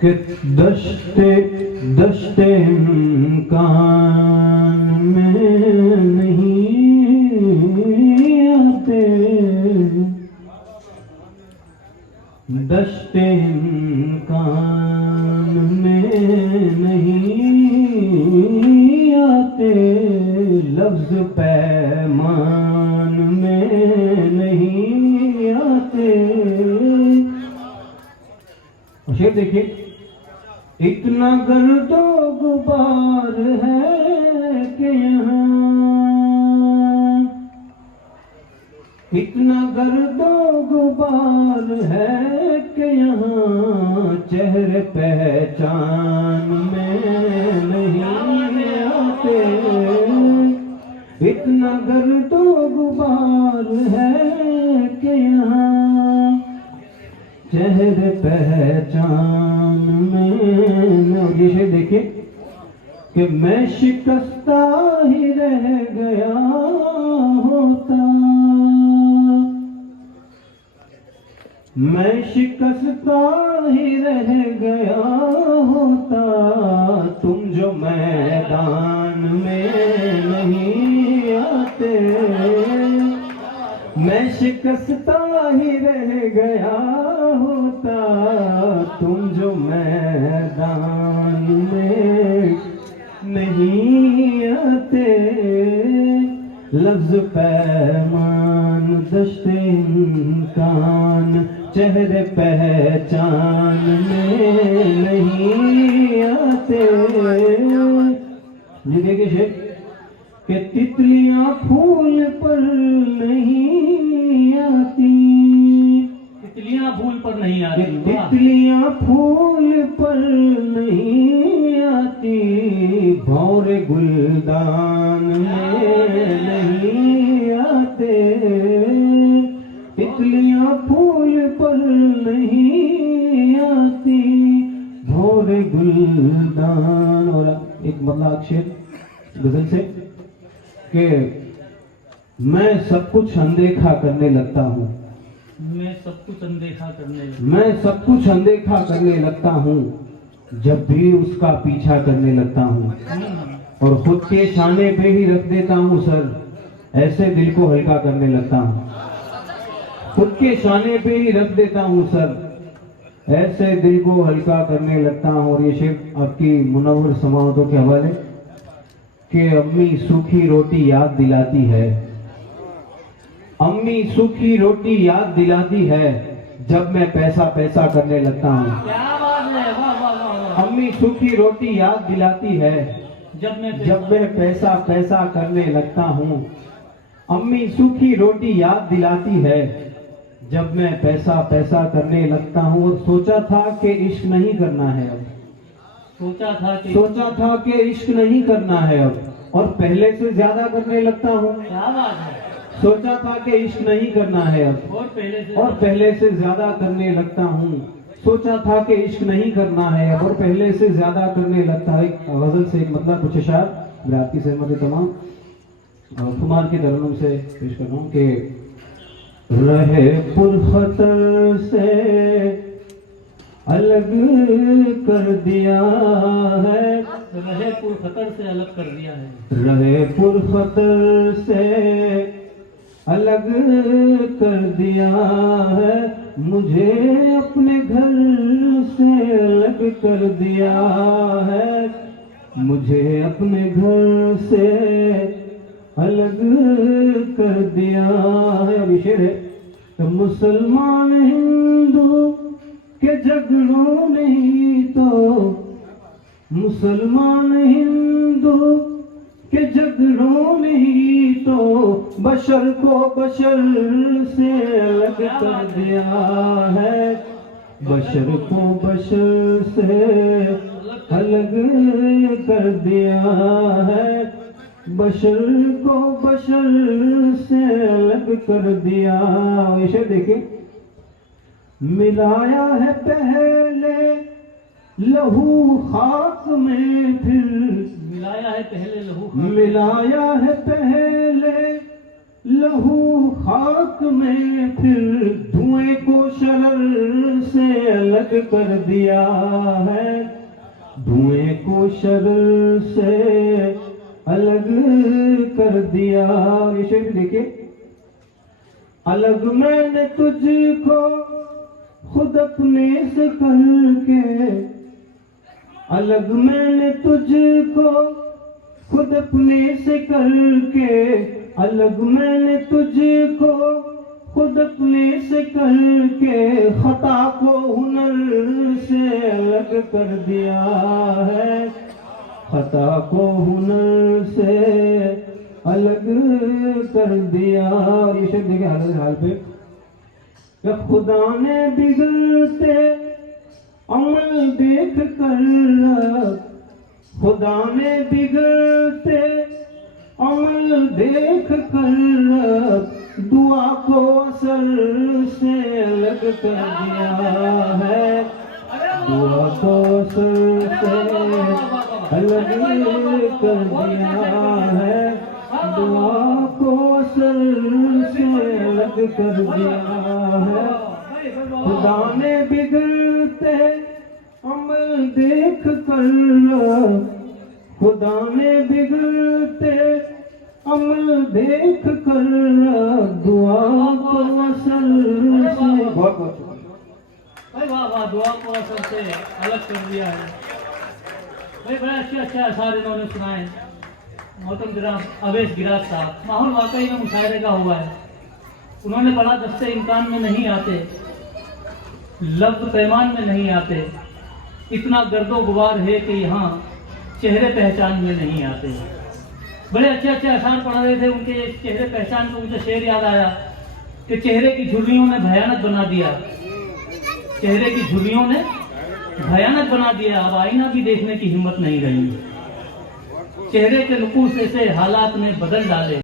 कि दश्ते दश्ते कान में नहीं आते, दश्ते कान में नहीं आते, लफ्ज पैमान में नहीं आते। और शेर देखिए, इतना गर्दो गुबार है कि यहाँ, इतना गर्दो गुबार है कि यहाँ चेहरे पहचान में नहीं आते। इतना गर्दो गुबार है कि यहाँ चेहरे पहचान में। और ये शेर देखिए कि मैं शिकस्ता ही रह गया होता, मैं शिकस्ता ही रह गया होता, तुम जो मैदान में नहीं आते। मैं शिकस्ता ही रह गया होता, तुम जो मैदान में नहीं आते। लफ्ज पैमान दश्ते कान चेहरे पहचान में नहीं आते। ये देखिए शेर कि तितलियां फूल पर नहीं आती, तितलियां फूल पर नहीं आती, तितलियां फूल पर नहीं आती, भौरे गुलदान में नहीं आते। तितलियां फूल पर नहीं आती, भौरे गुलदान। और एक मतलब शेर गजल से कि मैं सब कुछ अनदेखा करने लगता हूँ, मैं सब कुछ अनदेखा करने लगता, मैं सब कुछ अनदेखा करने लगता हूँ, जब भी उसका पीछा करने लगता हूँ, और खुद के शाने पे ही रख देता हूँ सर, ऐसे दिल को हल्का करने लगता हूँ। खुद के शाने पे ही रख देता हूँ सर, ऐसे दिल को हल्का करने लगता हूँ। और ये शेर आपकी मुनव्वर समाअतों के हवाले कि अम्मी सूखी रोटी याद दिलाती है, अम्मी सूखी रोटी याद दिलाती है, जब मैं पैसा पैसा करने लगता हूँ। क्या बात है, वाह वाह वाह। अम्मी सूखी रोटी याद दिलाती है, जब मैं पैसा पैसा करने लगता हूँ। अम्मी सूखी रोटी याद दिलाती है, जब मैं पैसा पैसा करने लगता हूँ। और सोचा था कि इश्क नहीं करना है अब, सोचा था कि इश्क नहीं करना है अब, और पहले से ज्यादा करने लगता हूँ। क्या बात है। सोचा था कि इश्क नहीं करना है अब, और पहले से ज्यादा करने लगता हूँ। सोचा था कि इश्क नहीं करना है अब, और पहले से ज्यादा करने लगता है। गजल से एक मतलब कुछ इशार मैं आपकी सहमति तमाम कुमार के तरन्नुम से पेश कर रहा हूँ कि रहे पुरखतर से अलग कर दिया है, रहे पुरखतर से अलग कर दिया है, रहे पुरखतर से अलग कर दिया है, मुझे अपने घर से अलग कर दिया है, मुझे अपने घर से अलग कर दिया है। विषय है तो मुसलमान हिंदू के झगड़ों में ही तो, मुसलमान हिंदू के झगड़ों में ही तो बशर को बशर से अलग कर दिया है, बशर को बशर से अलग कर दिया है, बशर को बशर से अलग कर दिया। इसे देखिए, मिलाया है पहले लहू खाक में, फिर मिलाया है पहले लहू, मिलाया है पहले लहू खाक में फिर धुएं को शरर से अलग कर दिया है, धुएं को शरर से अलग कर दिया। ये शेर भी देखिए। अलग मैंने तुझको खुद अपने से करके, अलग मैंने तुझको खुद अपने से करके, अलग मैंने तुझको खुद अपने से करके, खता को हुनर से अलग कर दिया है, खता को हुनर से अलग कर दिया। ये शब्द देखिए हाल पे, कि खुदा ने बिगड़ते अमल देख कर, खुदा ने बिगड़ते अमल देख कर, दुआ को असर से अलग कर दिया है, दुआ को असर से अलग कर दिया है, दुआ को असर से अलग कर दिया है। खुदा ने बिगड़ते अमल देख कर, खुदा ने बिगड़ते अमल देख कर, दुआ को असर से भाई वाह वाह, दुआ को असर से अलग कर दिया है। भाई बड़े अच्छे अशार इन्होंने सुनाए। मोहतरम जनाब अवैस गिराज साहब, माहौल वाकई में मुशायरे का हुआ है। उन्होंने पढ़ा दस्ते इम्कान में नहीं आते, लफ्ज पैमान में नहीं आते, इतना गर्दो गुबार है कि यहाँ चेहरे पहचान में नहीं आते। बड़े अच्छे अशार पढ़ रहे थे, उनके चेहरे पहचान को मुझे शेर याद आया कि चेहरे की झुर्रियों ने भयानक बना दिया, चेहरे की झुर्रियों ने भयानक बना दिया, अब आईना भी देखने की हिम्मत नहीं रही, चेहरे के नुकूस ऐसे हालात ने बदल डाले।